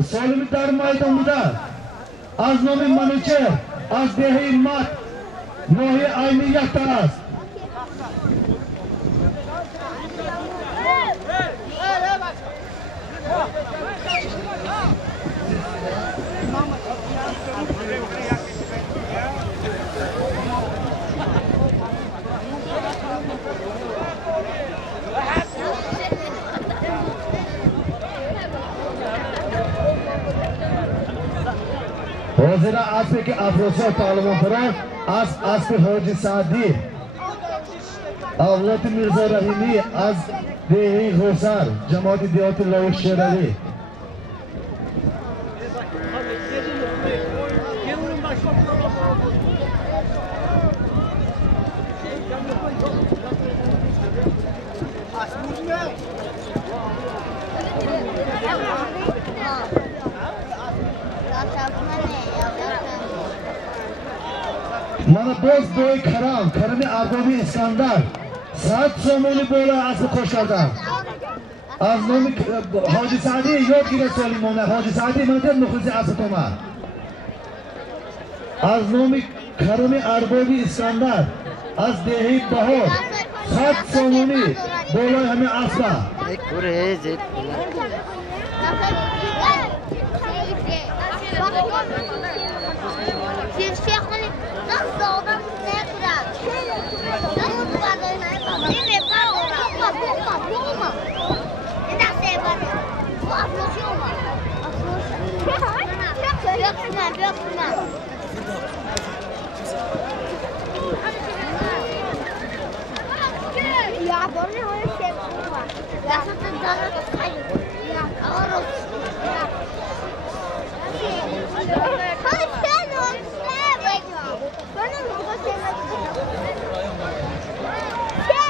سالمی در مایدان بوده از نام منوچه از دهه مات نوحی آینی یکتا است حاضر اسبی که افروسا پهلوان پران از اسب حاجی سعدی اولاد میرزا رحیمی از دهی غوسر جماعت دیات لایق شیروی من باز دوی کرم اربابی اسکندر 100 سومونی بالا اسب خوش کردم از نام حاجی سعدی یاد گیره سالیمونه حاجی سعدی من دید مخلصی اسب تو من از نام کرم اربابی اسکندر از دهی بهار 100 سومونی بالا همه اسب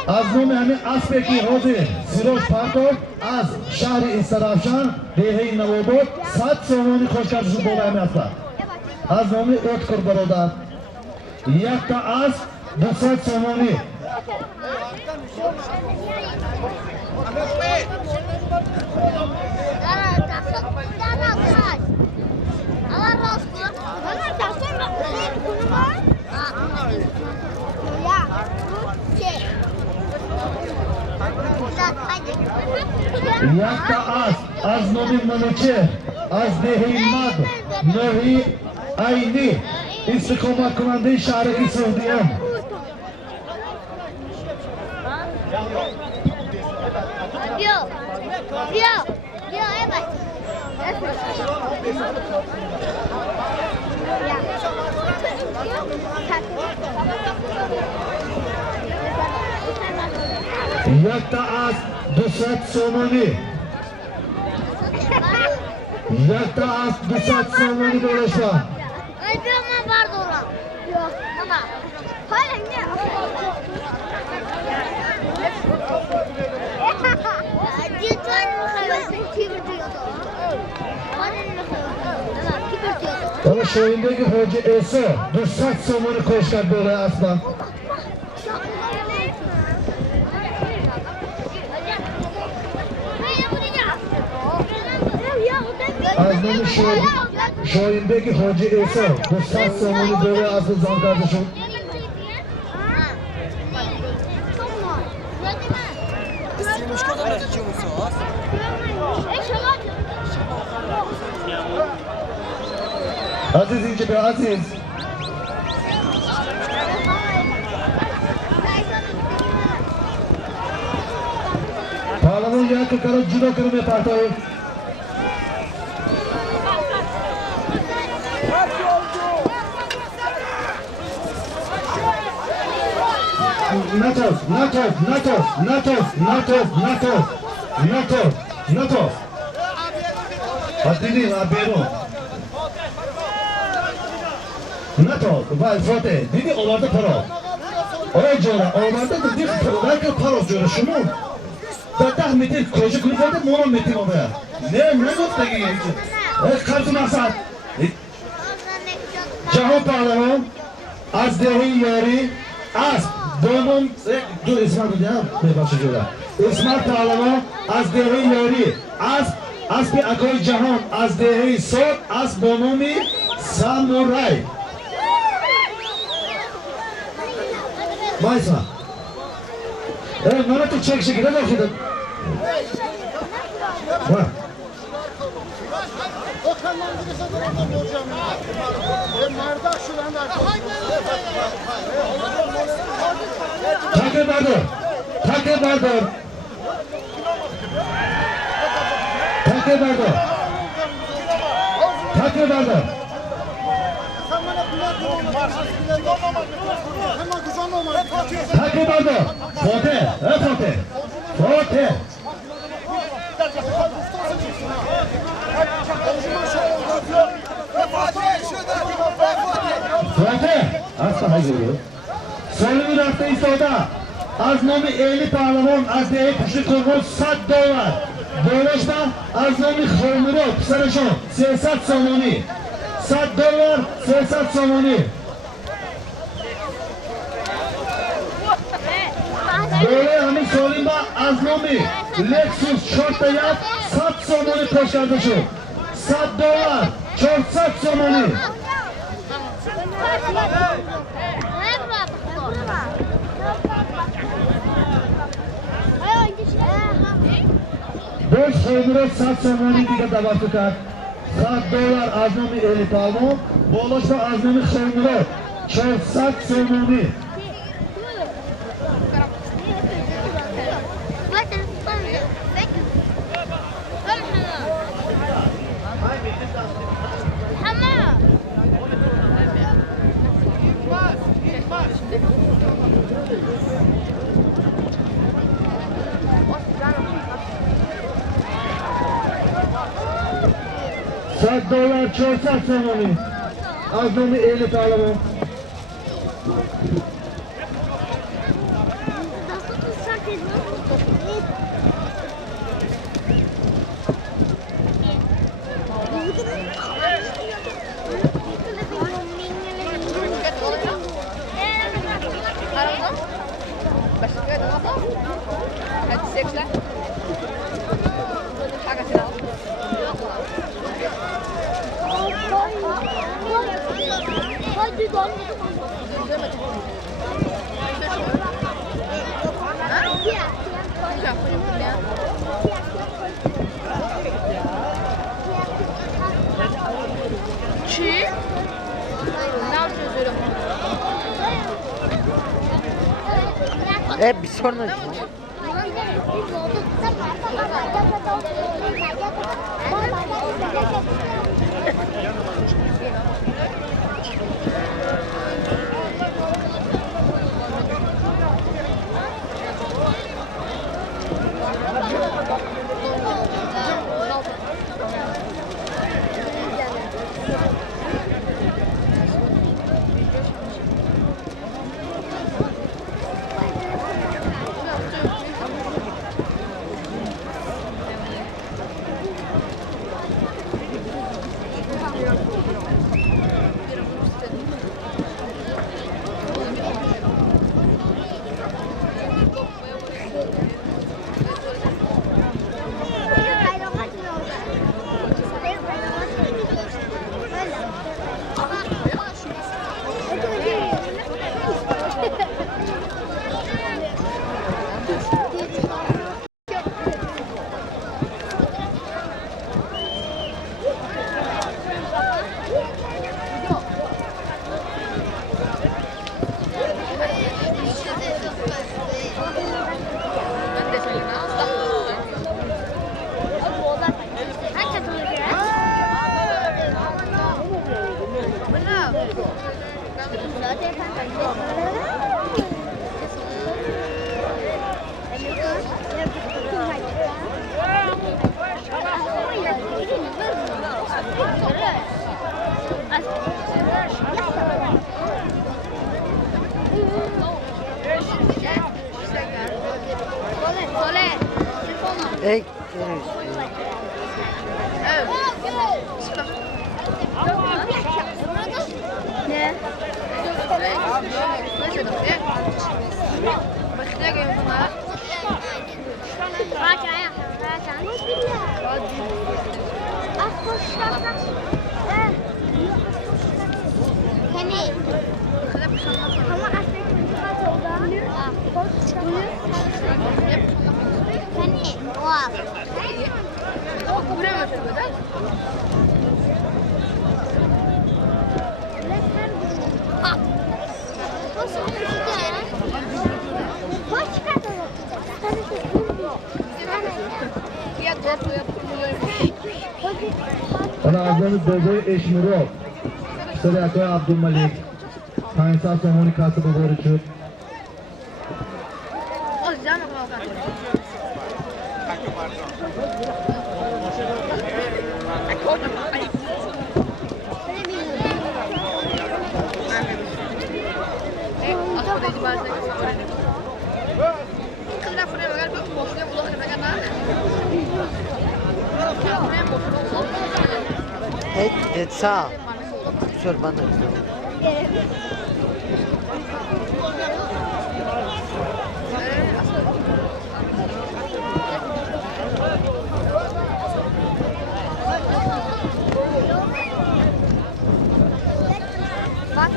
از نام همین اسبی که حاضر سیروش پرتو از شهر استرافشان دهه نواباد 100 سومانی خوش کردشون بالا همین اسب از نام اوتکر برادر یک تا اسب 200 سومانی یک تا اسب از نام منوچه از دهه مد نوحی آینی استقامت کننده شهر سعودیه یک تا اسب 200 سومانی یک تا اسب 200 سومانی دارشان حالا شویندگی حاجی ایسا 200 سومانی خوش کرد بالا اسبا از نام شویندگی حاجی ایسا 200 سومانی بالا اسب زن کرده شد عزیز اینجا به عزیز پهلوان یک کار جدا کرده پرتای نتوف حدیدین بیرون نتوف وای فاته دیدی آورده پرا آیا جورا آورده دیدی پرا جورا شما در 10 متر کجا کنی فاته مونا متر آبه نه نگفت دیگه اینجا خرد مقصد جهان پهلوان از دهه یاری از دوم دو اسمت بودیم ببخشید جورا اسمت پهلوان از دهه یاری از اسب اکای جهان از دهه صد اسب با نام سامورای. وایسا. من تو چک شکر داشتم. وای. تاکه بردار. تاکه بردار. تاکه بردار. تاکه بردار. تاکه بردار. فاتح. فاتح. فاتح. فاتح. اصلا هزیگه. سالمی رفته ایستاده. از نام ایلی پهلوان از دهه پشت کرمز $100. دولشتا از نام خورمرو پسرشون 300 سامانی. $100 300 سامانی. دوله همین سالیم با از نام لکسوس 4 100 سامانی پاش کرده شد. $100 400 سامانی. Beş خورمرو 100 سامانی دیگه دعوت کرد. $100 از نام ایلی پهلوان. بالاشتا از نام خورمرو 400 سامانی. $100 400 سامانی از نام ایلی پهلوان. Çiğ? Ne yapacağız öyle? Bir sorun yok. Ey, Ne? Başına gelin bunlar. Ona azami Dozoy Eshmurov, Siryakoy Abdumalik, 500 so'moni kasb bo'lishi. Et sağ. Sor bana.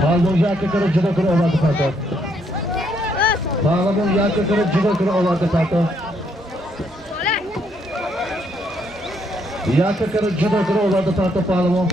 Palmon yakka kirib juda kirib oladi pato. Palmon yakka kirib juda kirib oladi pato. Yakka kirib juda kirib oladi pato palmon.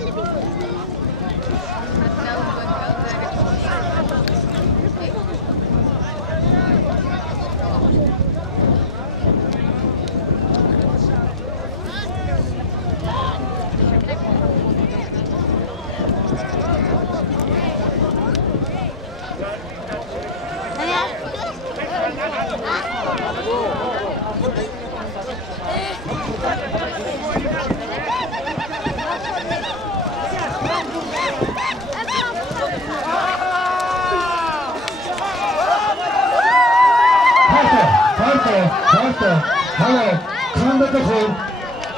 Hello, Kanda Kafur,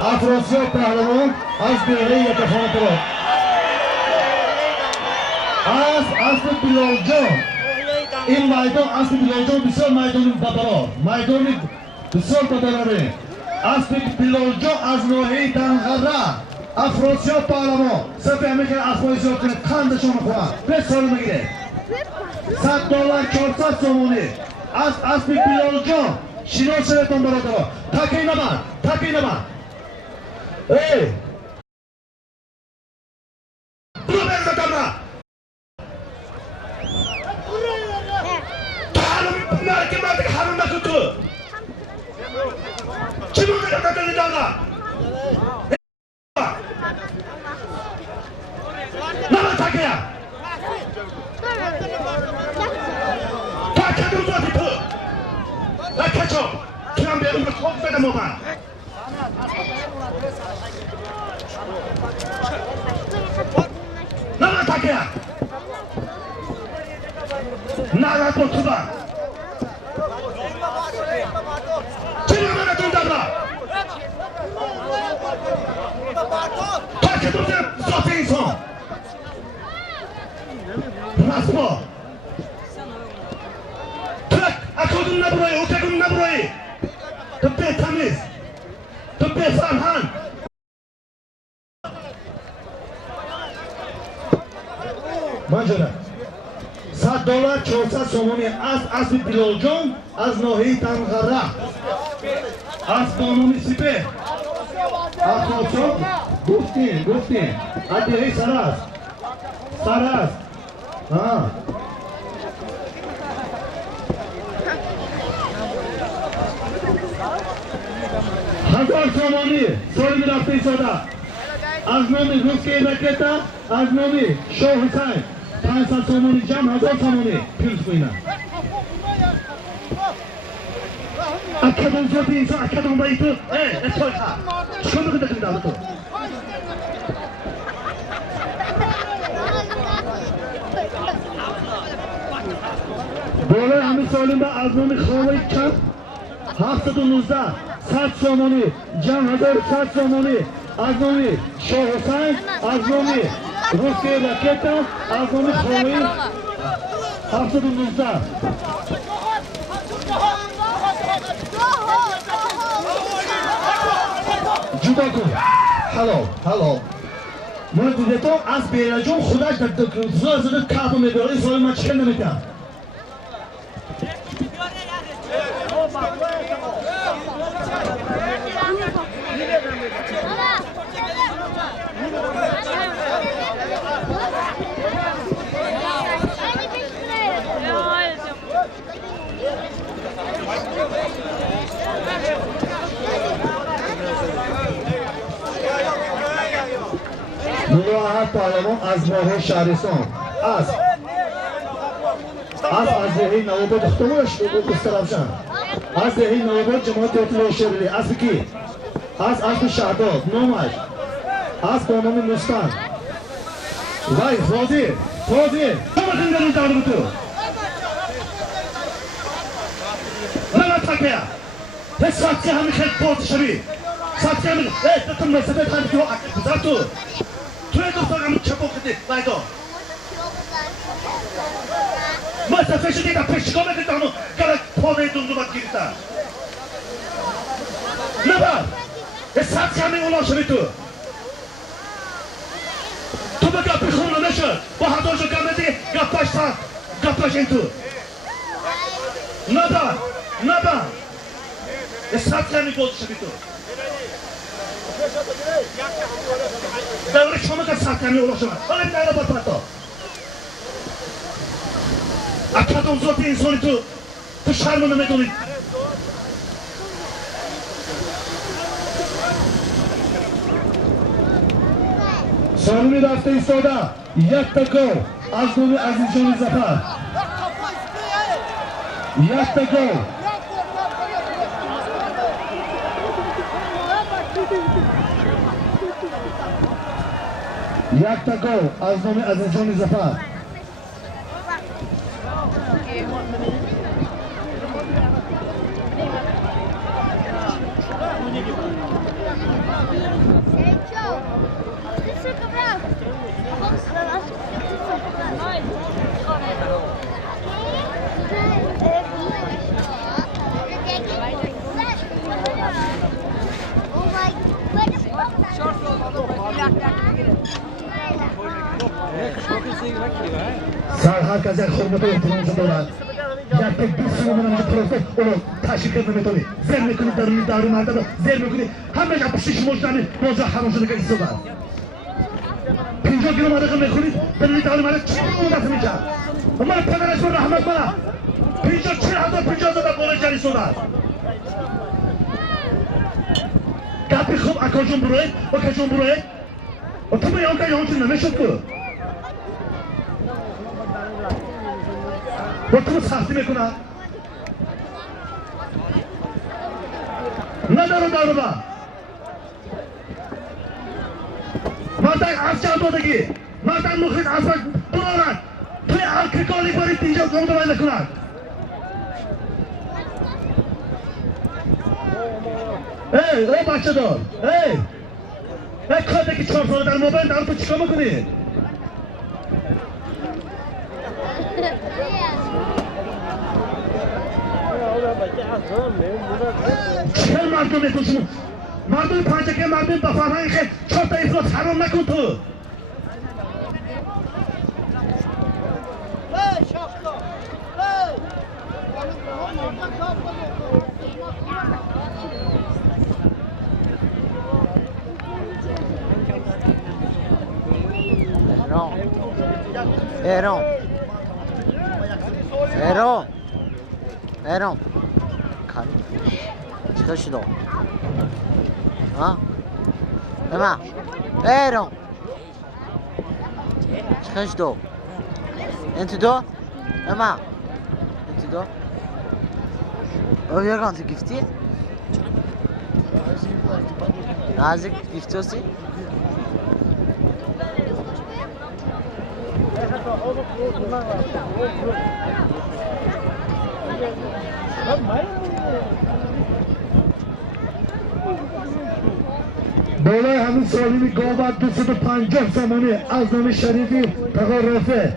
Afrosiyat Pahlavon, az Bey'e yakafonatı. Aslı Bilalcan. In maydon Aslı Bilalcan bisor maydonun babaro. Maydonun bisor babaları. Aslı Bilalcan az nohi dangara. Afrosiyat Pahlavon. Sefer Amerika Afrosiyat'ın Kanda şonu kuva. Ve soruna gide. $100 400 somoni. Aslı Bilalcan. Şino Şereton Baradaro. Takayna ban. Hey! Bunu ben zaten. Tanrım bunlar kim artık hanımda kutu? Kim o kadar kadar dalga? Nama takaya? Takaya durdu tipu. La kaço. Kim benim çok fena mı var? Nama takaya? Nara tutuba. Kim bana tundabla? Takaya durdu. Zaten insan. Nasıl? Akadınla burayı, okadınla burayı. Tıbbi temiz. Tıbbi Farhan. Manjara. $100 400 somoni az bir Bilalcan, az nohi tangara. Az kanuni sipe. Afrosiyat. Guftin. Hadi hey Saras. Ha. $1000 somoni, so'rib rafti soda. Aznomi ruskiy raketa, Aznomi Show Husayn. 500 somoni jam, 1000 somoni pul qo'yna. Akadon zoti inson, akadon baytu. Estoyha. Shuni qildi qildi to. Bola Hamid Solimba Aznomi Xovoy kam. Haftadomizda 100 somoni, jam 1100 somoni. Aznomi Show Husayn, Aznomi ruskiy raketa, Aznomi Xovoy. Haftadomizda باکو حلال من دیده تو از بیرجون خودش در دکتر زده کابو میبره این سوال من چکر نمیکنم ملاحظ پارلمان از ماه شهرستان از دهه نواباد اختماش استرابشن از دهه نواباد جماعت اطلاع شبیلی از بکی از عصر شهداد نامش از بانام مستان وای فاضی چون در این داره بتو نمت تکیه به ساعتی همی خیلی پوت شبی ساعتی همی تتون مسئله تنی تو اکل بزر تو توی دوستان همون چپو کدی بایدو مثلا فشو دیگه پشکا بگید همون گره پاده دندومت گیریتا نبر یه ساعتی همی اونا شبی تو گپی خونه نشد با هداشو گمه دیگه گپاش این تو نبر یه ساعت کمی گل شدی تو دوره شما که ساعت کمی اولا شما حالا این دیره باید پتا اکادم زورتی انسانی تو شرمو نمیدونید سالونی رفته ایستاده یک تکو از نام عزیزجان زفر یک تکو از نام عزیزجان زفر سر هر کس یک خورمت و احترامشو دارد یک تک بیست شما منم پروفت اونو تشکیل کرد نمیتونی زر میکنی درونی دارو مرده رو زر میکنی همه جا پشتش مجدنی موضوع حرام شده که ایستو دارد 50 کیلو مرده میخونید درونی دارو مرده چی مدت میکرد من پدرش رو رحمت منم 50 در باره جری ایستو دارد گپی خوب اکاجون بروید و تو بیان که یانچون نمیشد که با تو سختی میکنه ندارم دارو با مردک از جان دادگی مردک مخیط از وقت برارد توی الکریکالی برید اینجا زمده باید نکنند ای بچه دار ای کاده که 4 ساله در موبایل دارو تو چیکار میکنی؟ چه مردم میکن شما؟ مردم پنجکه مردم بفرمایی که 4 تا افراد حرام نکن تو ایران چیکار شده؟ ها؟ اما ایران چیکار شده؟ انت دو؟ اما انت دو؟ او یکان تو گفتی؟ نازک گفتی هستی؟ بالای همین سالینی گاوت 250 زمانی از نام شریفی تقارفه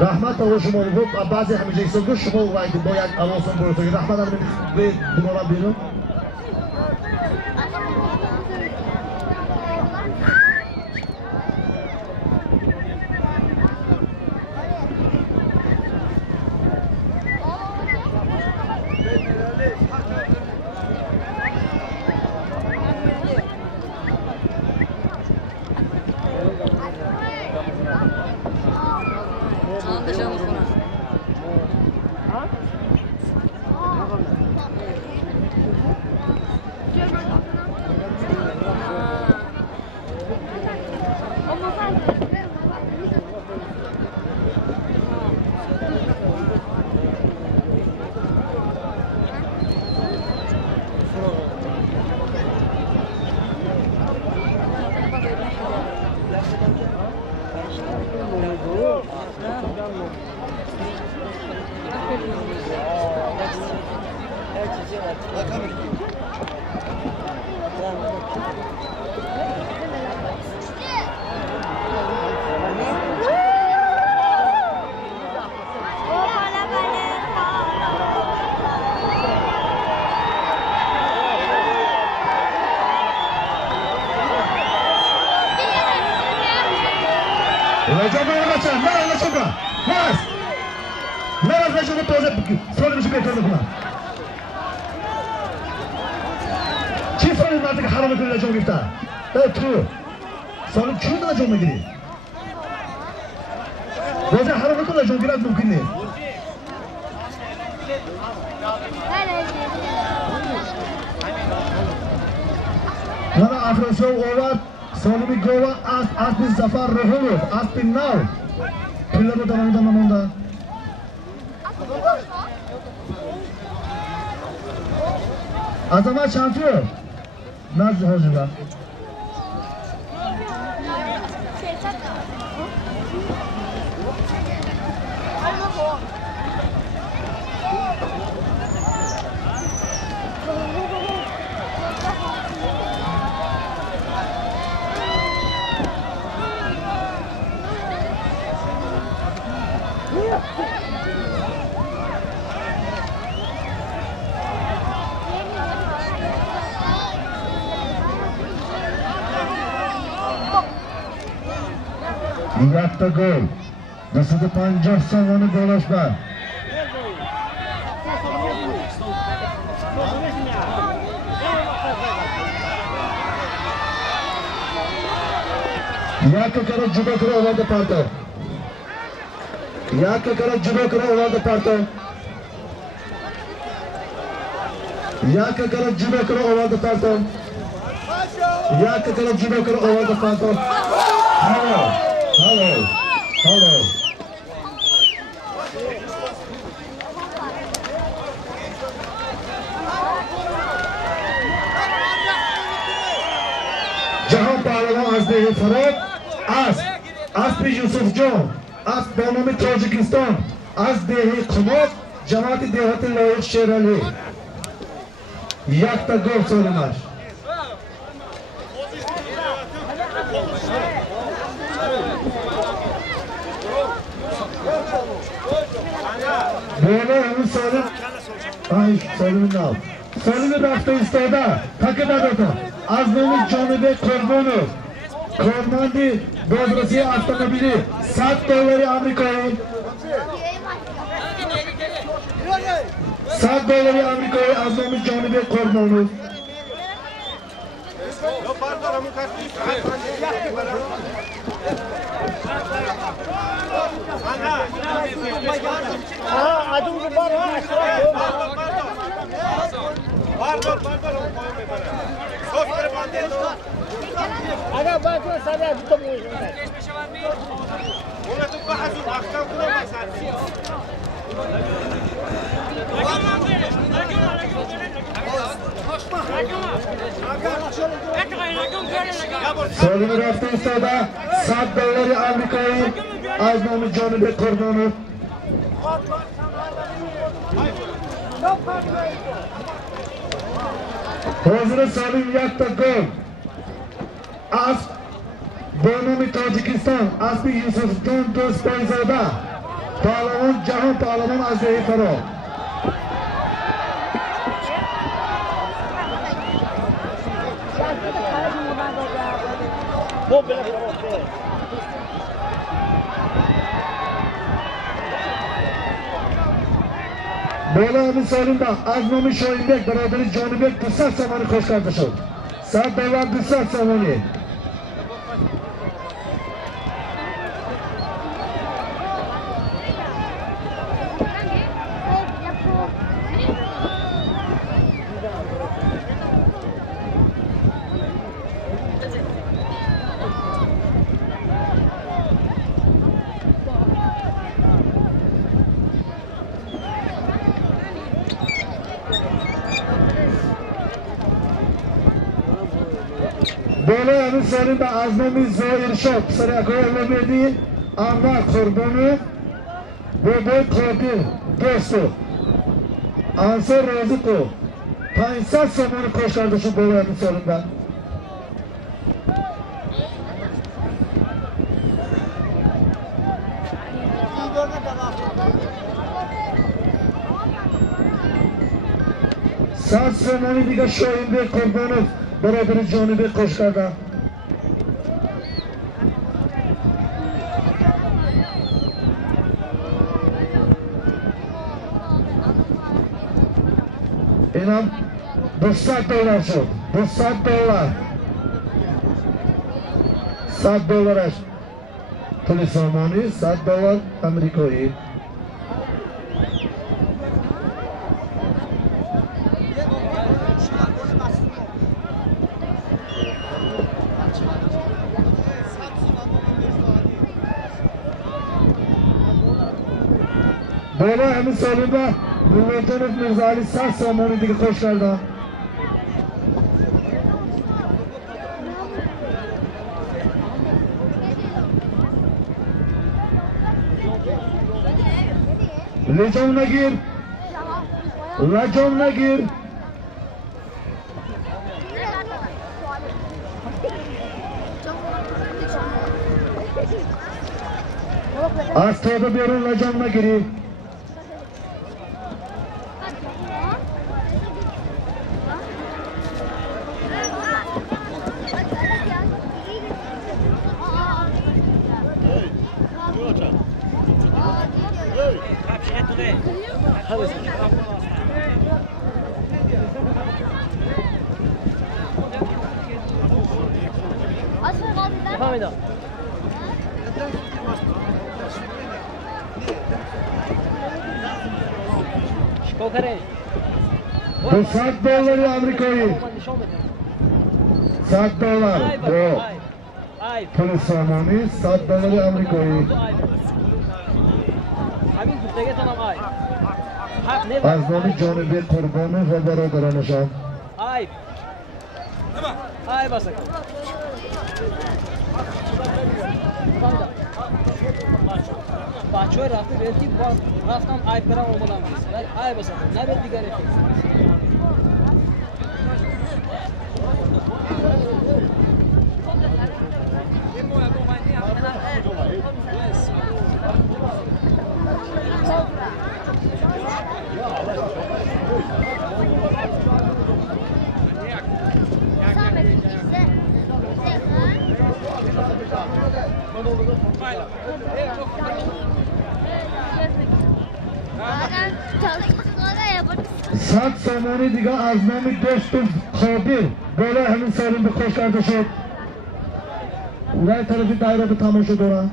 Rahmat tog'a shuma bo'lib, ba'zi hamisha hisobga shuma o'g'aydi, boyak aloson bo'lib turgan. Rahmat aka, dumalab bering. Mana Afrosov Ovat, Solimi Gova, Aspi Zafar Ruhulov, Aspi Nav. Pullar o'tamidan namonda. Azamat Shamsiyev, Nazli Hojiba. Yatta gol. Nasıl 50 sonunu golashlar. Yakka kara judo kara ovalda parto. Yakka kara judo kara ovalda parto. Yakka kara judo kara ovalda parto. Yakka kara judo kara ovalda parto. Hello. Hello. Hello. Jahon Pahlavon Azdehi Farod, Aspi Yusufjon, Bonomi Tojikiston, Azdehi Qumot, Jamoati Dehati Loyiq Sherali. Yakta gol so'ramash. Bola onun Salim. Ay Salim'in al. Salim'in rafta ustada. Takıdadır. Azmemiz Canibek Korbanov. Kormandi Bozrasiya avtomobili $100 Amerika'ya. $100 آمریکایی از نام جانب قربانوف. سالم رفته ایستاده $100 آمریکایی از نام جانب قربانوف. حاضر سالم یک تا گل اسب با نام تاجیکستان اسب یوسف جان دوست پایزاده پهلوان جهان پهلوان از دهی فرا. بالا همین سالیم ده از نام شاهینبک برادر جانبک 200 سامانی خوش کرده شد. $100 200 سامانی. بالا همین سالیم به از نام زایر شاد پسر اکای علمیدی انور قربانوف بابای قادر دوستو انصار رازقو 500 سامانی خوش کرده شد. بالا همین سالیم به $100 سامانی دیگه شاهینبک قربانوف برادر جانبه خوش کردن. اینم $200 شد. $200 $100 پول سامانی $100 آمریکایی. بالا همین سالیم به مولاتونف مرزالی 100 سامانی دیگه خوش کردن. لجام نگیر لجام نگیر از تابه بیرون لجام نگیری. $200 آمریکایی. $100 با پول سامانی $100 آمریکایی. از نام جانبه قربانوف و برادرانشان. بچه های رفته بهتی رفتم آیب برم اومدم بیست ولی آیب بسازم نبید دیگه رفت Çalışmalara yapıp 100 somoni دیگه از نام دوستم خابر بالا همین سالم به خوش کرده شد اونای طرفی دایره به تماشا دارن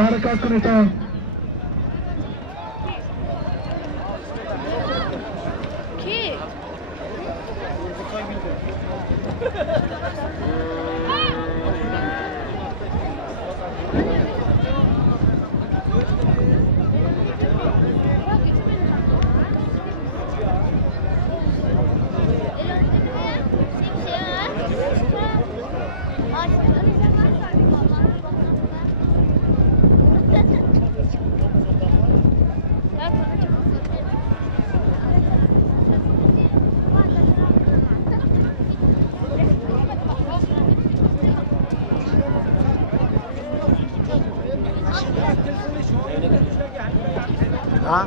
حرکت کنید تا کی؟ Ha?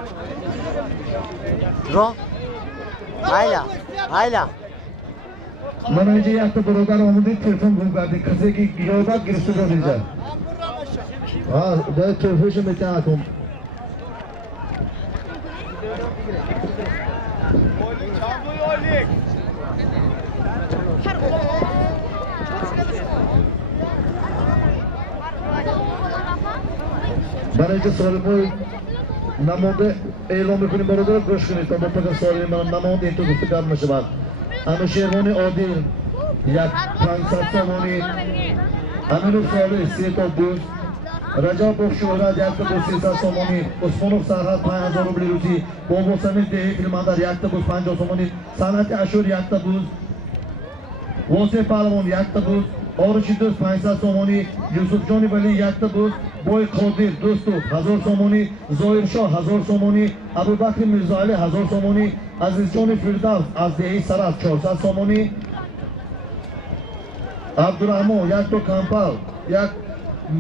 Bro? Ayla. من اینجا یک تا برادر آمده تلفن گم کرده کسی که گیاهباد گرفته داد اینجا ده تلفنش میتونه کن من اینجا سالموی نمونده اعلام میکنیم برادر گوش کنید تا بطور سالی من نمونده این تو گفته کم نشه بعد اما شیروانی عادل یک 500 سامانی امینو صالح 3 تا دوست رجب بخشورت یک تا دوست 300 سامانی عثمانوف سرحد 5000 روبل روزی بابا سمیر دهی فیلماندر یک تا دوست 50 سامانی صنعت اشور یک تا دوست واسه پهلوان یک تا دوست آرشی دوست 500 سامانی یوسف جانی ولی یک تا دوست بوی قادر دوست 1000 سامانی ظاهر شاه 1000 سامانی ابوبکر میرزاعلی 1000 سامانی عزیز جان فردوس از دهی سرحد 400 سامانی عبدالرحمن یک تو کمپل یک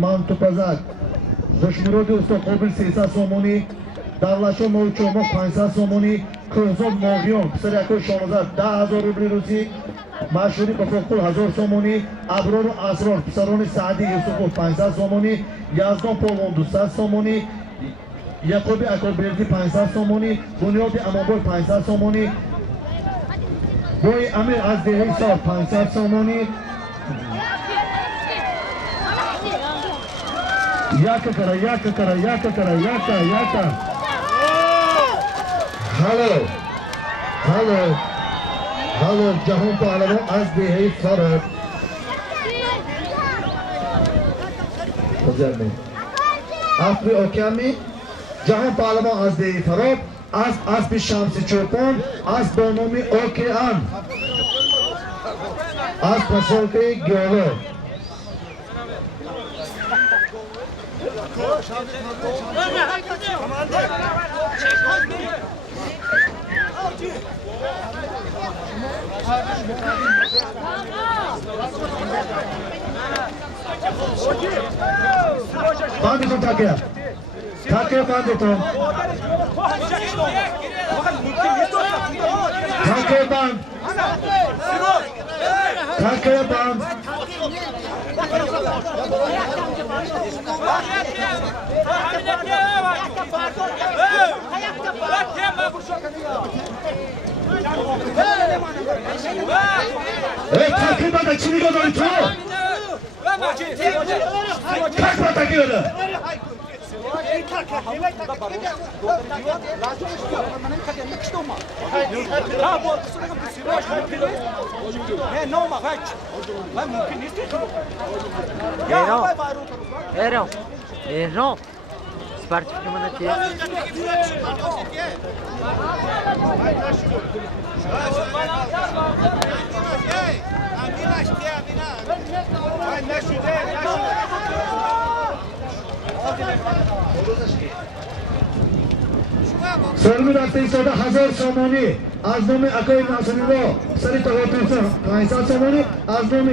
منتوپزک خوشمرود استاد قابل 300 سامانی دولشو موچوما 500 سامانی کهزاد ماهیان پسر یکو 16 10,000 روبل روزی مشهوری بفاقل 1000 سامانی ابرار و اسرار پسران سعدی یوسف 500 سامانی یزدان پولون 200 سامانی یعقوب اکبردی 500 سامانی بنیاد امانبار 500 سامانی بوی امیر از دهی سال 500 سامانی یک هلو جهان پهلوان از دهی فرد افری اوکمی جهان پهلوان از دهی فرد از اسب شمسی چوپان از بانومی اوکیان از پسوکه گیولو باندتون تاکه باندتون تاکه باند تاکه باند چی نگاه داری تو؟ تاک باند تاکه بده Erro. Spartak manati. سالمی رفته ایستاده 1000 سامانی از نام اکای ناصری را سری تقاطع 500 سامانی از نام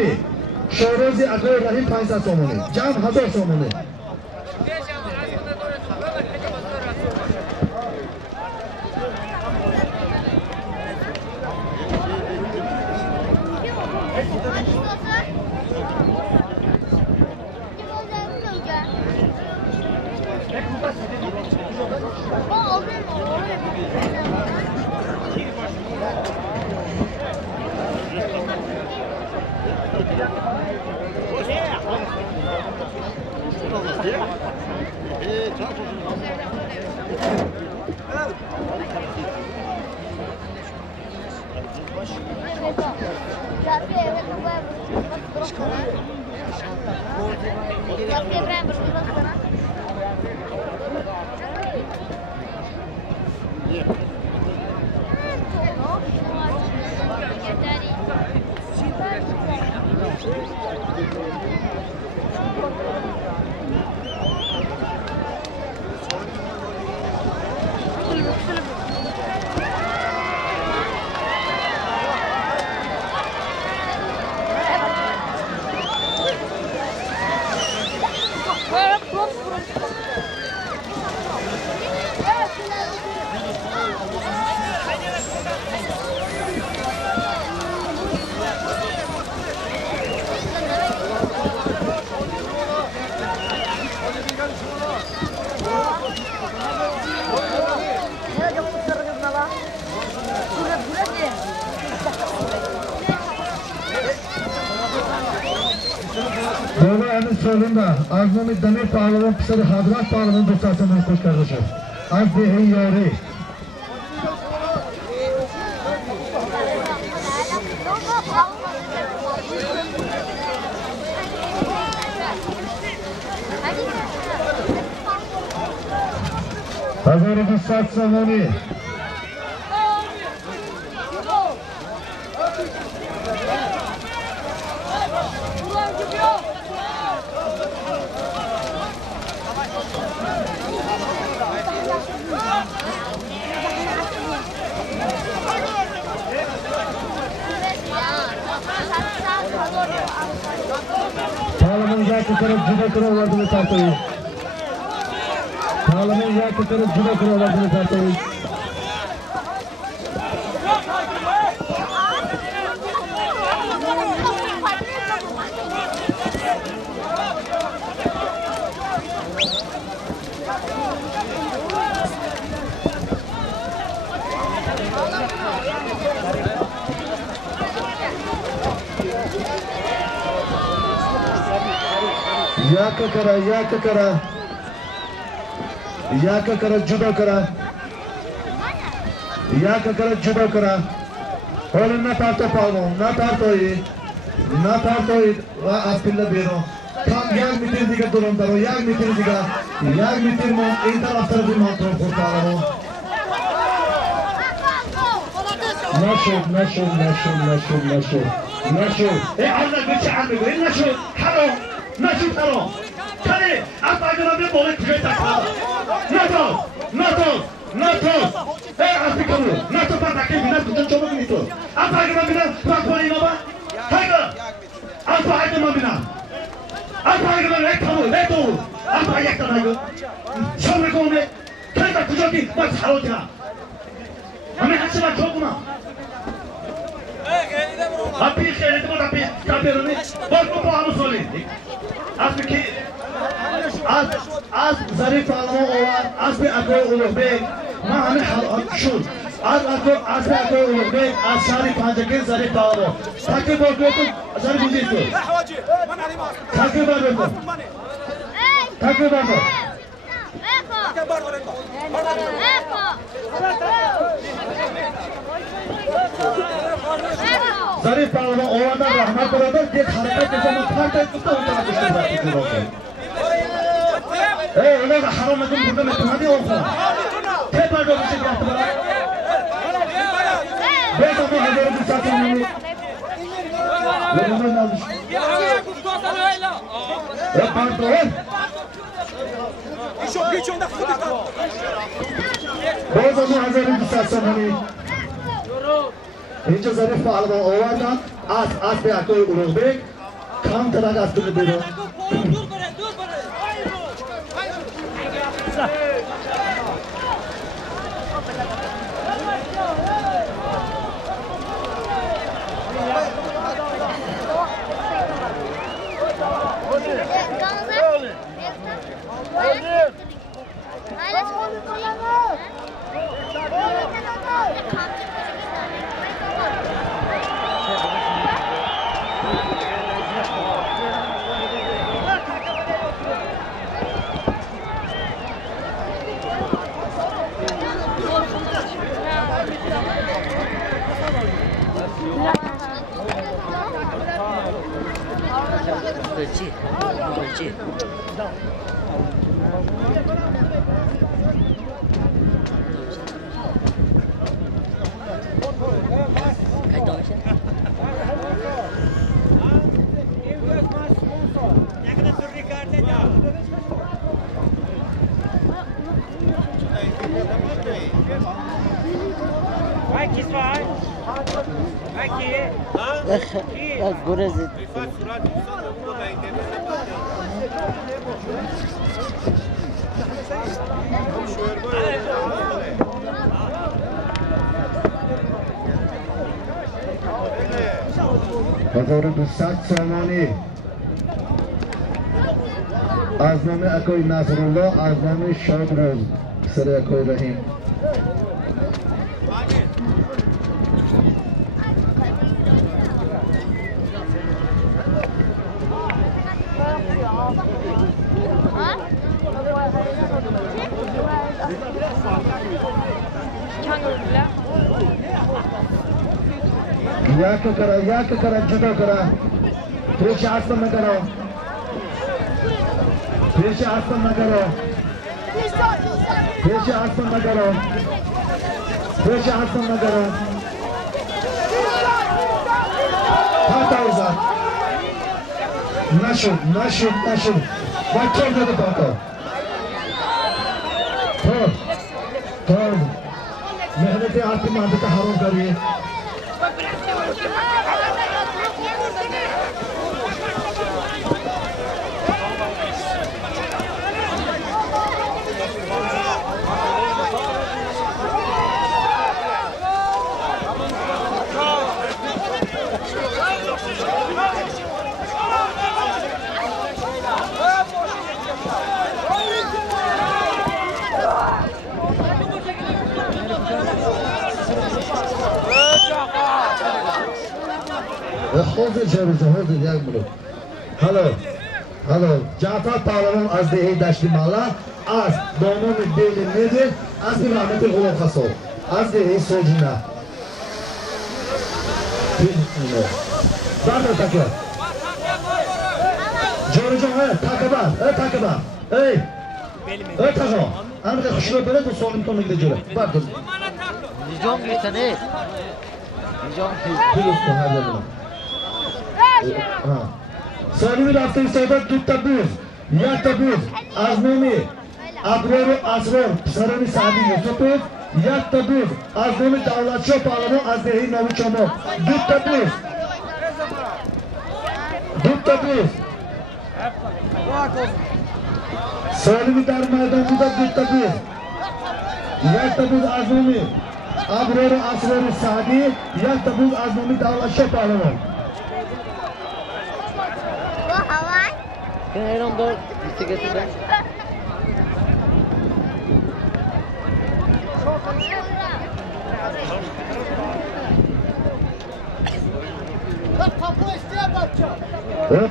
شاروزی اکای رحیم 500 سامانی جمع 1000 سامانی Doğru emin solunda Azmi Demir Pahlavon Pısarı Hadrat Pahlavon dostlarından hoş kardeşim. Az dehi yori. Hazır Bisat Savoni. Pahlavon yakı taraf juda kura vardığını tartayı. Pahlavon yakı taraf juda kura vardığını tartayı. Yaka kara judo kara. Yaka kara judo kara. Holy na tarto palmo, na tarto va aspilla bero. Tam yag mitir diga durum daro, yag mitir mo inter after di mantro portalo. Nasho. Allah güçe anne, nasho. Halo. Nasıl taro? Kale, apagına bir bolet kuyta. Nato. Afrikalı. Nato pataki bina kutu çoba binito. Apagına bina pakpoli nova. Hayda. Apagına bina. Apagına ne kamu, ne doğru. Apagyakta hayda. Sonra kome. Kayda kujoki bak haroja. Ame hasıma çokma. Api şeridi bu api kaperoni. Bak bu pahalı söyle. Az zarif alma olan az bir akıl olur bey. Mahane şu. Az bir akıl olur bey. Az şarif pancakin zarif alma. Takip bakıyorsun zarif izliyorsun. Takip bakıyorsun. Zarif alma olandan rahmet olarak bir hareket yapamaz. Hareket tuttu ondan düştü. Öyle de haram edin burada metrani olsun. Tekrar da bir şey yaptı bana. Ben de bu hazırı bir satın. Yorumdan almış. Pardon. Ben de bu hazırı bir satın. İnce zarif alma olandan az bir akıl olur bey. Kam tarak astını buyurun. Ölçü. Ölçü. Kayda olmuş ya. Ya görezit. Hazır 200 somoni. از نام اکای نصرالله، از نام شادروز سر اکای رحیم. یک کرا جدا کرا پیش آسمان نکرو پیش آسمان نکرو پیش آسمان نکرو پیش آسمان نکرو پاتا نشد بچه داده پاتا تو محنت آتی مادت حرام کریه حاضر جاویزه حاضر یک بلو هلو جعفر پهلوان از دهه دشت مالا از دانون دیل نده از رحمت غلام خساب از دهه سوجینا بردار تکر جارو جان تکبر ای تکبر همه خوشیو بره دو سالم تو میگه جوره بردار Nijom gitene. Nijom درست کن هر جا سالمی رفته سعادت دو تبوز یک تبوز از نامی ابرار و اسرار پسرانی سعدی یوسفوف یک تبوز از نامی دولتشاه پهلوان از دهه نوی چماق دو تبوز سالمی در میدان بوده دو تبوز یک تبوز از نامی ابرار و اسرار سعدی یک تبوز از نامی دولتشاه پهلوان Kan ayran dor. Bitti getir ben.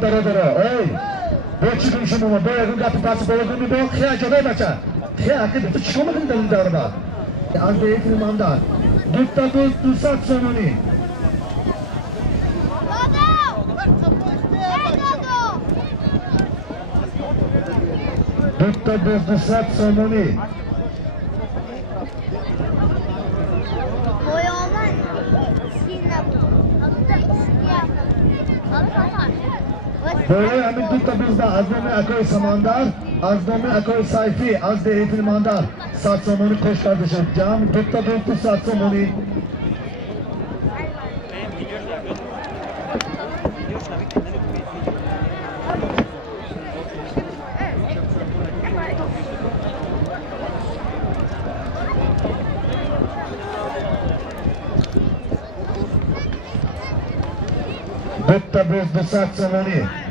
Dara. Ey! Bu çıkın şunu mu? Böyle gün kapı pası boğazını bir boğaz. Kıya cadayı baça. Kıya akı bitti çıkamadın dalın darba. Az da eğitim imamda. Dutta dursat sonuni. Dutta dursat sonuni. Böyle hemen dutta bizde Azdami Akoy Samandar, Azdami Akoy Sayfi, Azde Eğitim Mandar, Sat Somoni koş kardeşim. Cam dutta Sat Somoni. Dutta Sat Somoni.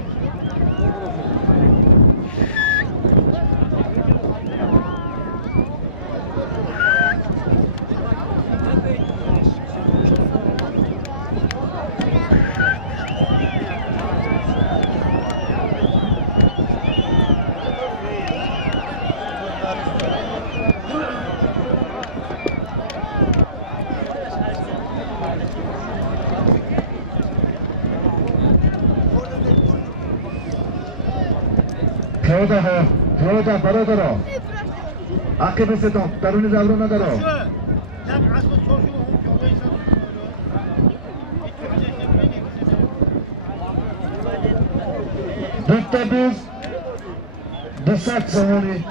پیاده ها پیاده برادرها عقب ستان درون زبرو ندارو دوتا بیز 200 سوانی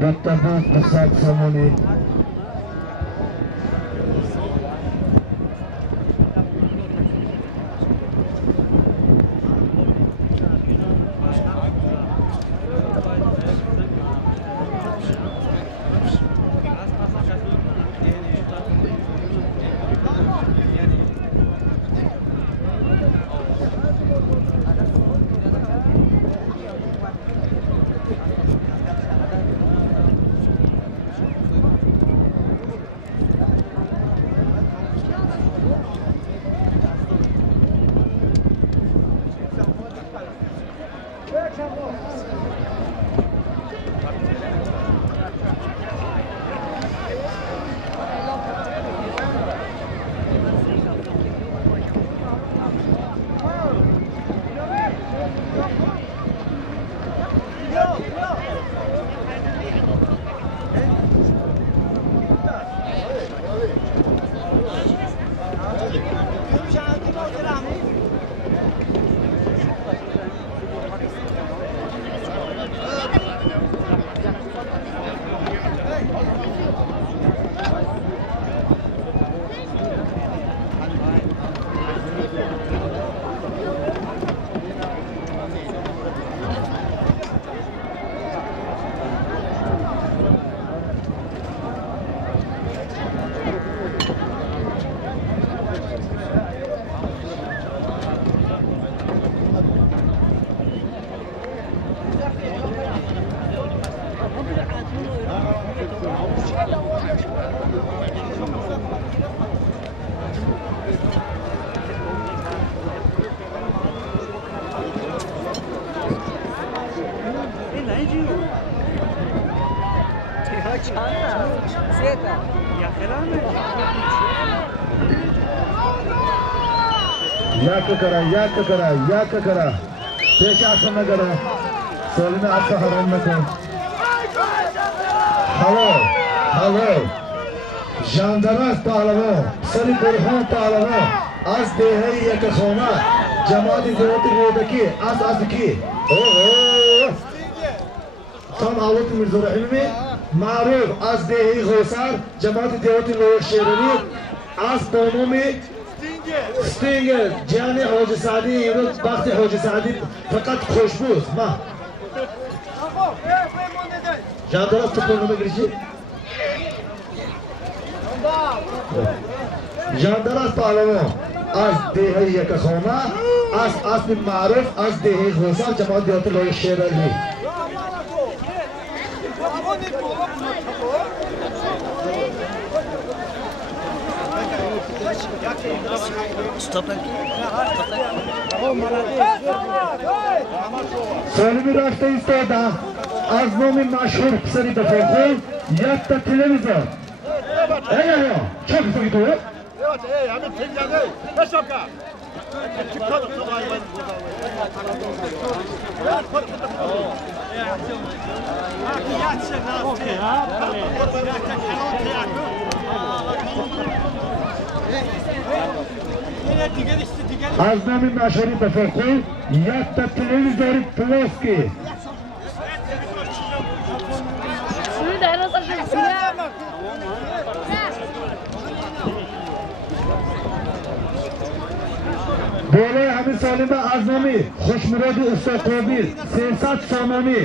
دوتا بیز 200 سوانی یک کरा پیش آسان نگرو سولین آسان حرام نکن هلو جاندراز پهلوان سری برهان پهلوان از دهه یک خانه جماعت زیادی رودکی از کی تام آوت میرزا رحیمی معروف از دهه غوسر جماعت دیوتی لوک شیرانی از بانومی ستینگر جان حاج سعدی امروز وقت حاج سعدی فقط خوشبوست ما جاندراز تو بانومی گریشی جاندراز پهلوان از دهه یک خانه از اصل معروف از دهه غوسر جماعت دیوتی لوک شیرانی سالمی رفته ایستاده از نام مشهور پسری دفاعخون یک تا تلویزیون ای چه کسی توه؟ همین تلویزیونه بشم که از نام مشهوری بفرخون یک تا تلویزیون پلاسکی Şunu da nasıl şuraya? بالای همین سالمه از نامی خوشمراد استقابیل 300 سامانی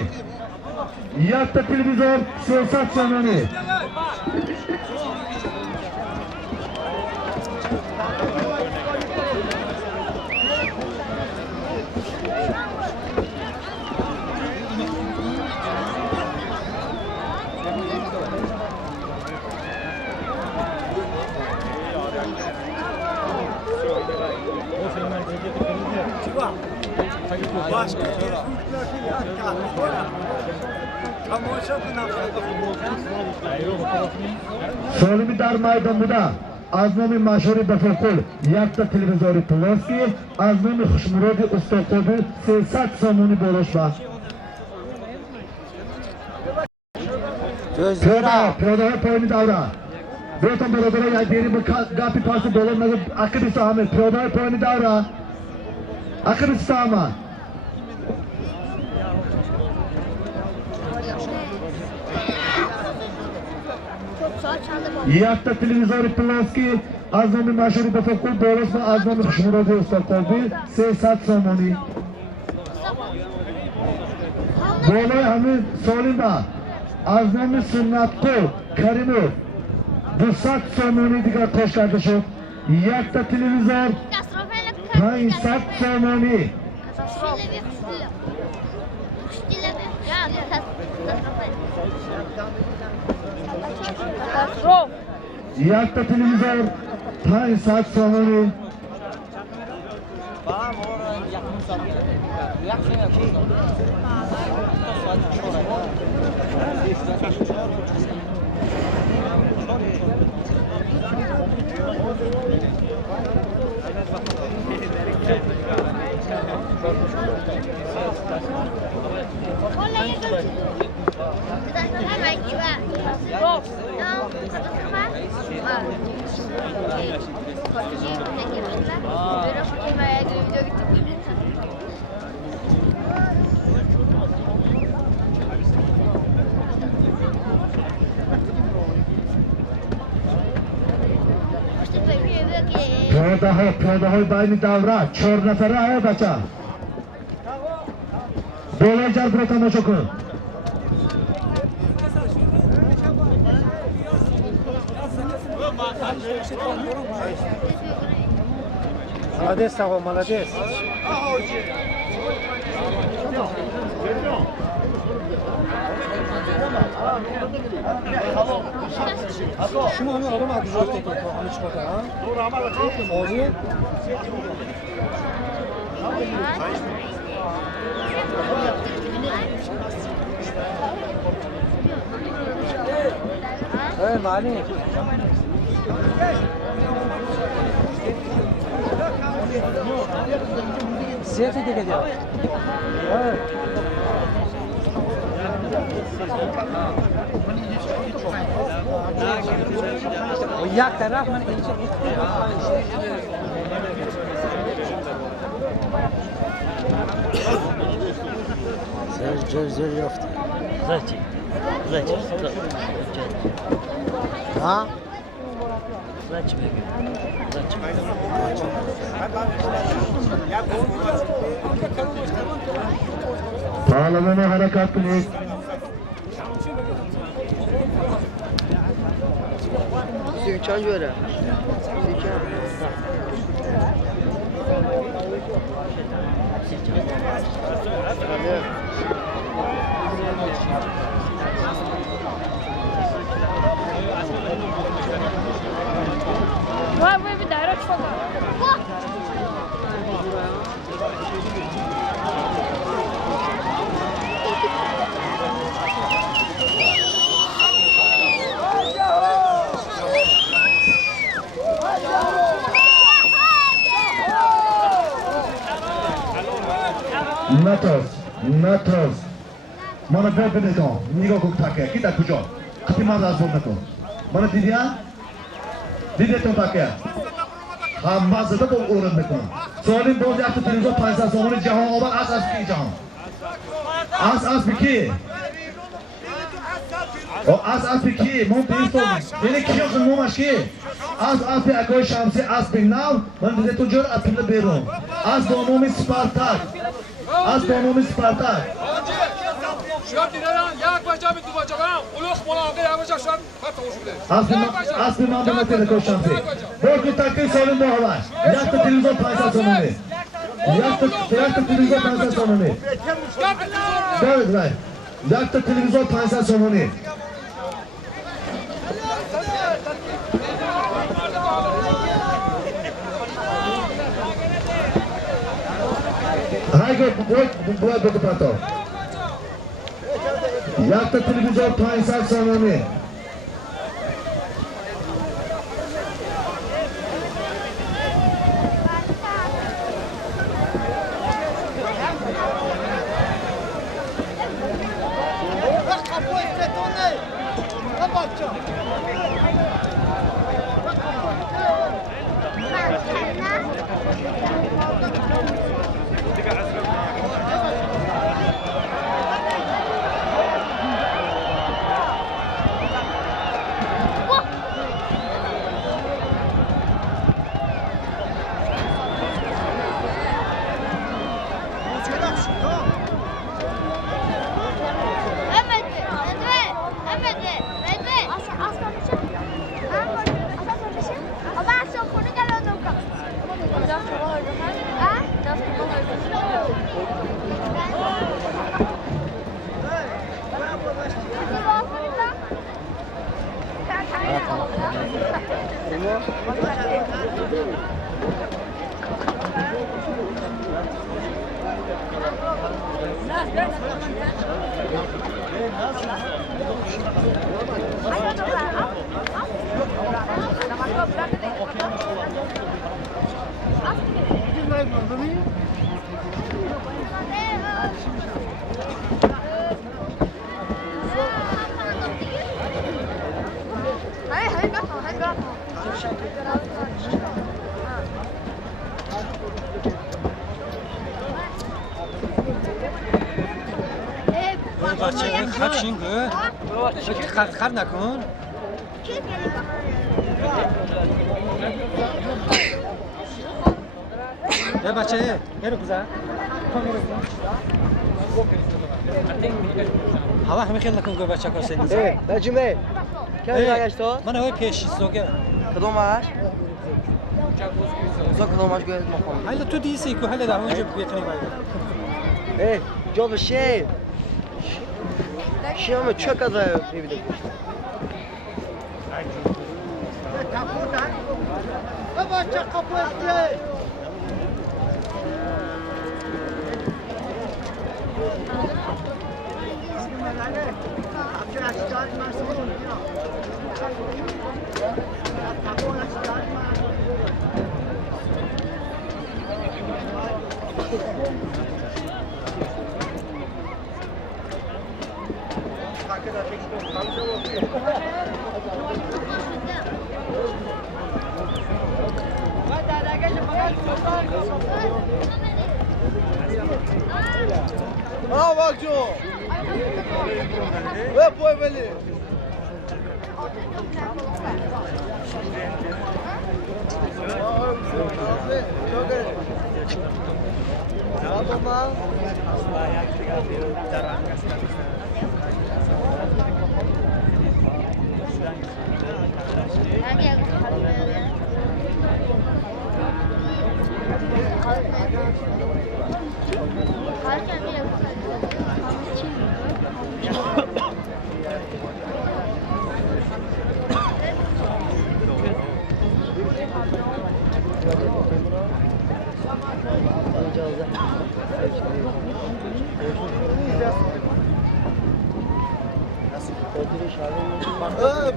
یک تا تلویزیون 300 سامانی سالمی در میدان بوده از نام مشهوری بفرخول یک تا تلویزیون پلاسکی از نام خوشمراد استقابیل 300 سامانی بالاش با پیاده های پایینی دوره بیتون برادره یک دیری با گپی پاسی دولار نگه اکبی سامن پیاده های پایینی دوره اکبی سامن یک تا تلویزیون پلاسکی از نام مشهوری بفرخول بالاش با از نام خوشمراد استقابیل 300 سامانی بالای همین سالیم با از نام سنت‌قل کریموف 200 سامانی دیگر کش کرده شد یک تا تلویزیون 500 سامانی یک تا تلویزیون 500 سامانی پیاده های بین دوره 4 نفره های بچه بالای جرد رو تماشا کن Молодец, Сава, молодец. Şunu onu alama güzel tekrar onu çıkartar ha. Doğru ama da çok Ağzı. Evet, Mali. Siyasi de gidiyor. Evet. O yak taraf mı? Zor yaptı. Zati. Ha? Zati bege. Bağlamana harekat please. Sürçan göre. Vay bir daha çok fazla. نترس مانا بر بنیدم نگاه کن تاکه کی در کجا کتی من از بود نکن مانا دیدیم؟ دیدتون تاکه Hammasi da bu o'rin bilan. So'lim bo'lyapti televizor 500 so'mni jahon obar asas jahon. Asas biki. O asas biki, mon pinstol. Beni kiyosun momaşki. Az afi akoy şamsi az binav, ben bize tucur atilla berum. Az domomi Spartak. Az domomi Spartak. شاب دیدن یک بچه می دو بچه کنم اولوخ ملاقه یک بچه شاب خط شده Az binam bana tele koy şamsi. Borku takı solim bu havaş. Yaktı televizor 500 so'mni. Yaktı televizor 500 so'mni. David Ray. Yaktı televizor 500 so'mni. Haygo bu prato. Yaktı televizor 500 so'mni. خر نکن یه بچه برو بزن هوا همه خیلی نکن گوی بچه کار سنی زن بجمه کی برگشت تو؟ من هوای پیشی سوگه کدومش؟ کدومش گوید مخوام حالا تو دیسی که حالا در اونجا بیتونی باید جا شیر شیرم چه کده میبیده گوشت بابا چه قبول است جو و پوی ولی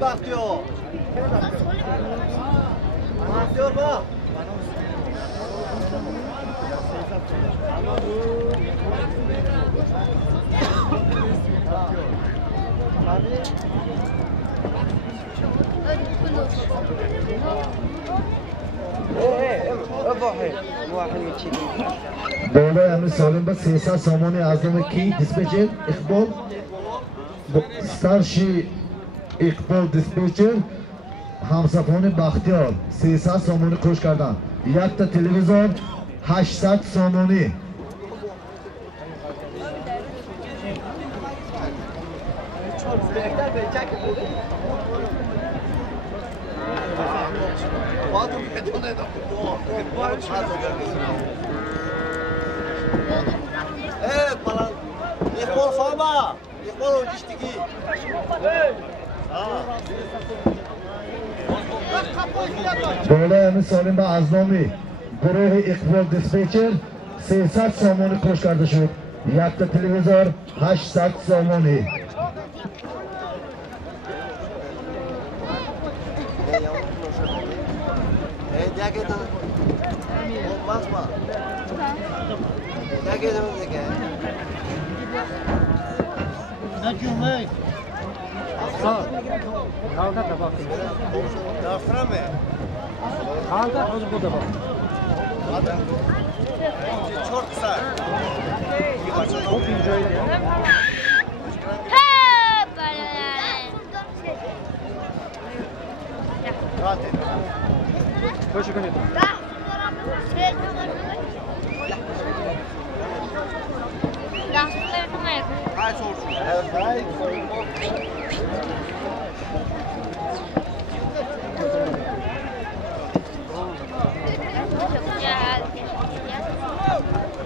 Bakıyor. Bakıyor bak. بالای امیر سالم به 300 سامانی از نام کی دیسپچر اقبال ستارشی اقبال دیسپچر همسفان بختیار 300 سامانی خوش کردن. یک تا تلویزیون 800 سامانی. بالای امیر سالم به از نام گروه اقبال دیسپچر 300 سامانی خوش کرده شد. یک تا تلویزیون 800 سامانی.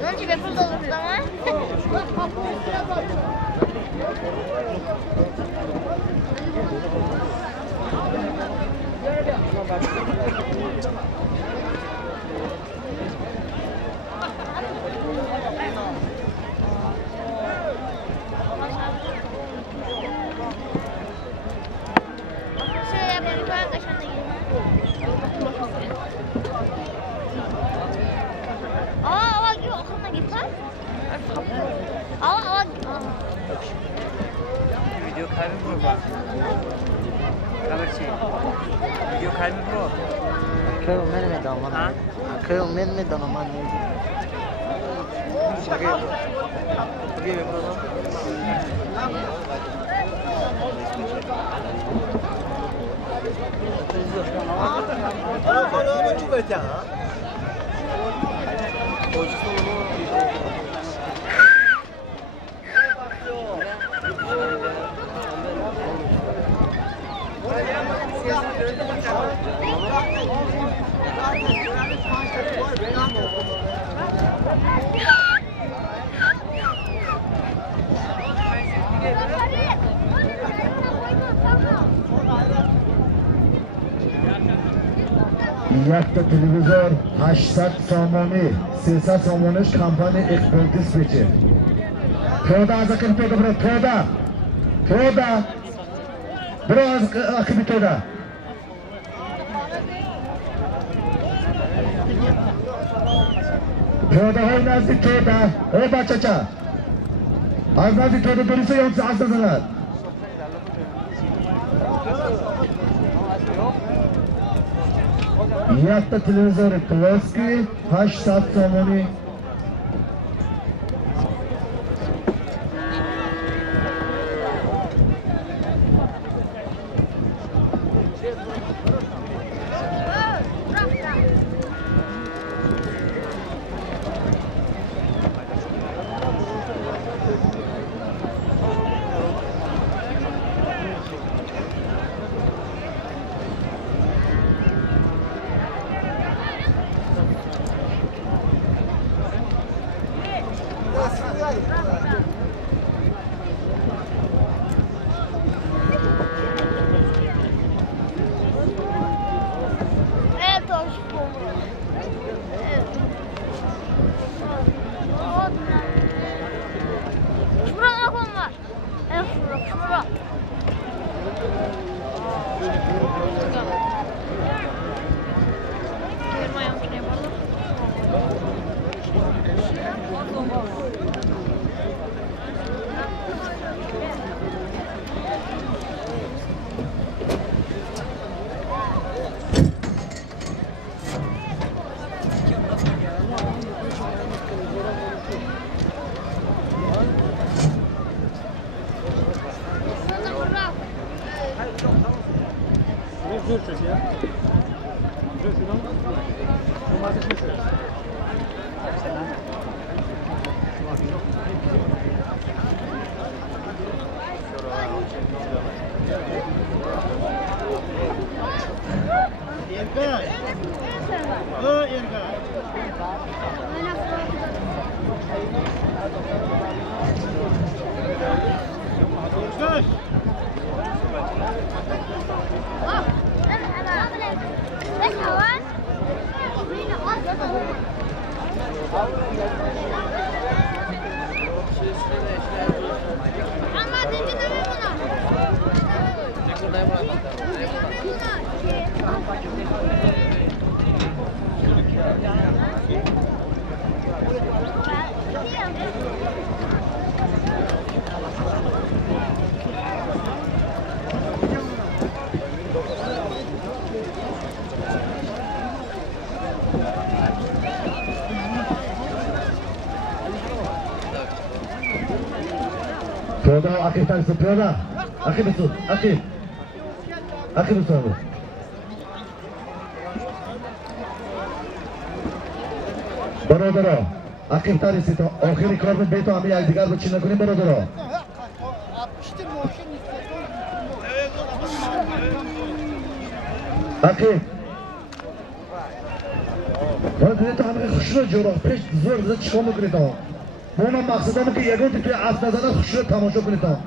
Non ci vedo solo Video kaybı bro bak. Kamer şey. Video kaybı bro. Kaya men me daman. Ha? Kaya men me daman. Lage. Lage bro. Hala çok öte ha. یک تا تلویزیون 800 سامانی 300 سامانش کمپانی اقبال دیسپچر. پیاده از اکی پیاده برو پیاده برو از اکی پیاده. پیاده های نزدیک پیاده. ای بچه چه از نزدیک پیاده بریسه یا از نزدیک یک تا تلویزیون کلاسکی 800 سامانی. Dur çek ya. Dur şuradan. Domates mi şu? Erkan. O Erkan. Erkan. Piyoda akif tanisi piyoda. Akif usul. Akif. Akif usul. برادرها عقیب تری تا آخری کار به بیت همه یک دیگر بچین نکنیم برادرها عقیب باید تا همه خوش رو جورا پیش زور بزد چیکار میکنید ها با من مقصد همه که یگان توی عصد نزنه خوش رو تماشا کنید ها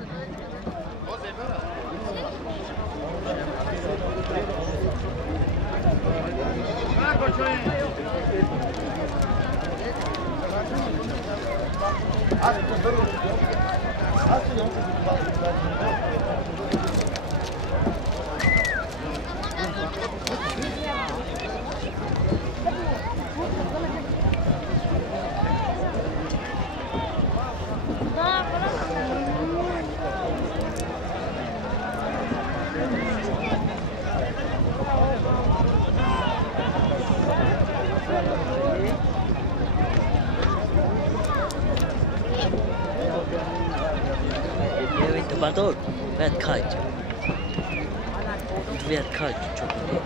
Bartol, vet kaç. Vet kaç çok iyi.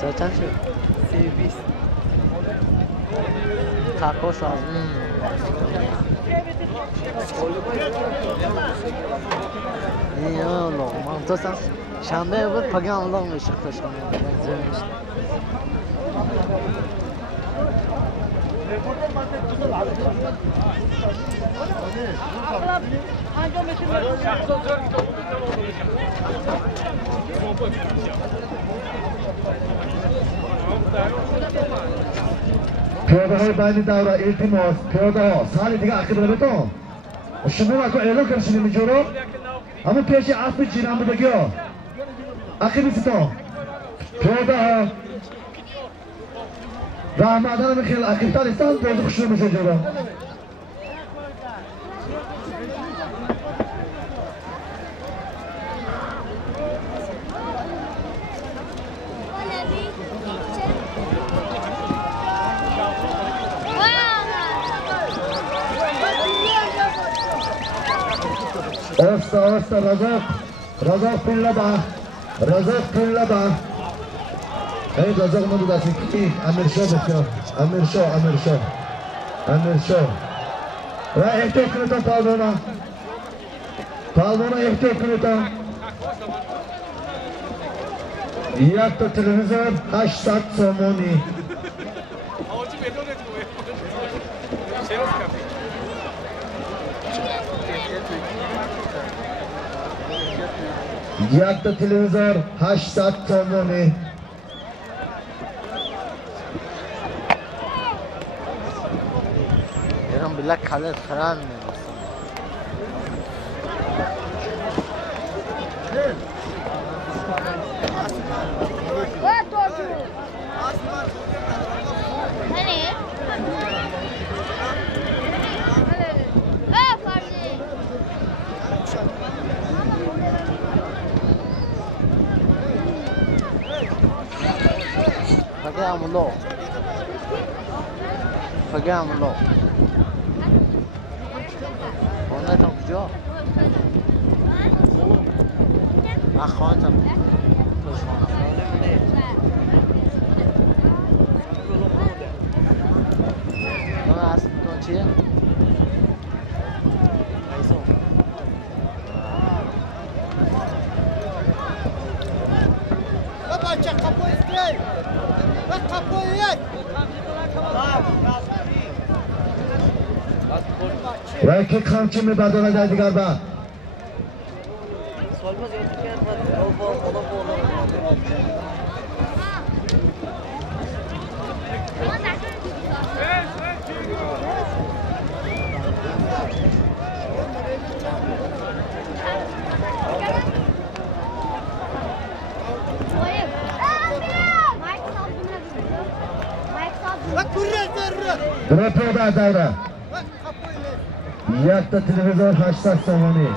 Zaten şu. Servis. Tacos al. Ya Allah, mantısan şambe bu pagan olmuş Beşiktaş'ın. پیاده های بین دوره التماس پیاده ها سال دیگه عقیب بتون شما اگه اعلام کنشین میجورو اما پیش عصب جیران بودگی ها عقیب ستون پیاده ها رحمدان میخیل عقیب تر استان بازو خوشون میشه جورو Orsta Razak Pillaba Hey Razak modu dasi ki Amir Shah Ve ehtiyat kırıtan Palvona ehtiyat kırıtan Yakta televizyon 8 somoni Yakta televizor 8 somoni Kan bila kalet kharan mi? What do you? Hani? Ah, pardon. Pagamlo. Pagamlo. Onlar tam kujо? Akhonam. Mana asl konchi? Baba çak kapı isteyin. Bak kapıyı yak. va ikki qamchi badana daydigar ba Solmaz yetken var. Ola. Bak buraya ver. Repoda davra Bak kapıyı. yakta televizor 80 somoni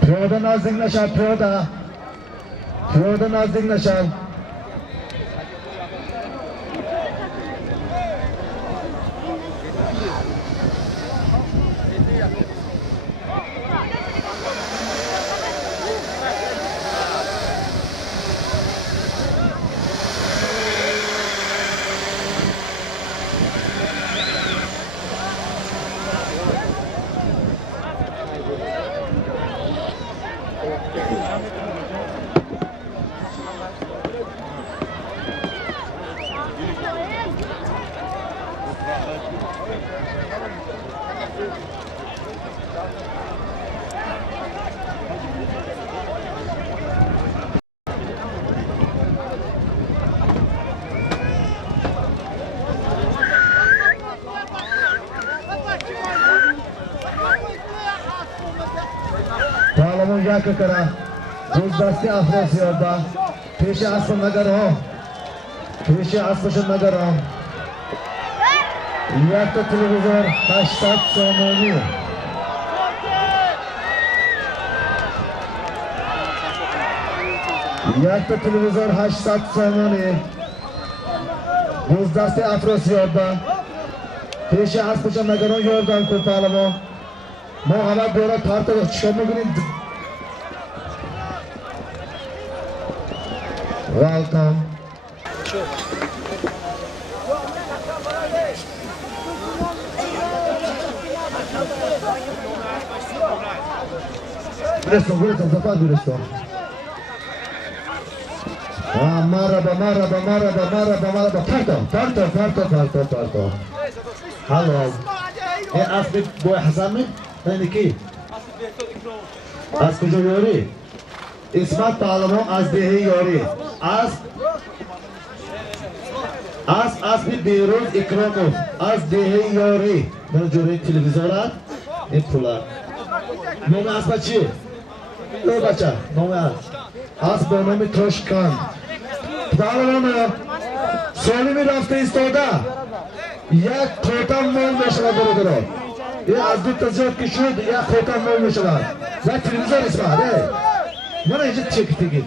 piyoda nazdinglashar piyoda nazdinglashar पहलवान या करा गुलदस्ते अफरोज योद्धा पेशे आसपास नगर हो पेशे आसपास नगर हो yakta televizor 80 somoni yakta televizor 80 somoni गुलदस्ते अफरोज योद्धा पेशे आसपास नगर हो योद्धा को पहलवान ما همه دوره کارت رو چیکار میکنیم ویلکام برستون زفر برستون مرحبا تارتو هلو این اصلی بوی حسن می؟ یعنی کی؟ از کجا یاری؟ اسمت پهلوان از دهه یاری از اسمی بیروز اکراموف از دهه یاری من جوری تلویزیونات این پولا نام اسمت چی؟ او بچه نام از با نام توشکان پهلوان سالمی رفته ایستاده یک خوتم مال میشود برو این از دو تزیاد که شد یک خوتم مال میشود یک تلویزیون اسمت من اینجا چکتگی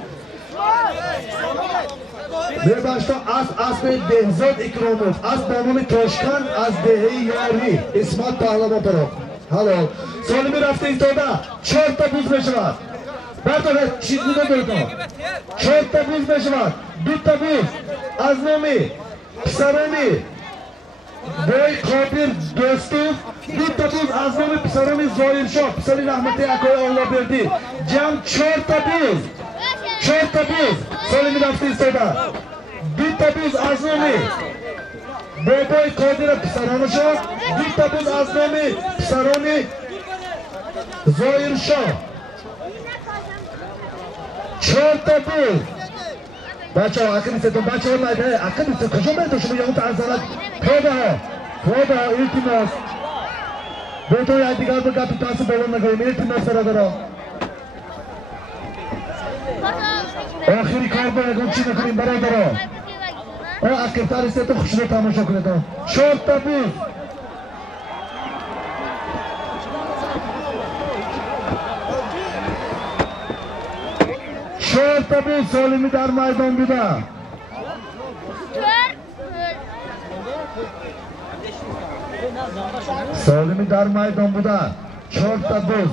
بباشتا از اسم بهزاد اکراموف از بانوم توشکان از دهه یاری اسمت پهلوان برو هلو سالمی رفته ایستاده 4 تا بوز میشود برده چیز بوده برده 4 تا بوز میشود 2 تا بوز از نامی پسرامی بای کابیر دوستوف 2 تا بوز از نامی پسرامی زایر شاه پسری رحمتی اکای الله بردی جمع 4 تا بوز 4 تا بوز سالمی رفته ایستاده bitta biz Azmomi. Boboy Qodirov Pisaroni Shoh, bitta biz Azmomi Pisaroni Zoir Shoh. 4 ta biz. Bacha akınıseton bacha olmaydı. Akınıseton kocamaydı şunu yanıt arzalat. Foda iltimos. Botoy aydigar bir kapitası bolonuna koyayım. İltimos saradaro. Ahiri karbaya gomçine koyayım baradaro. O akırtar istedim hoşuna tamasha kıldı. 4 ta biz. Şorta bir Solimi dar maydonda. Solimi dar maydonda. Şorta buz.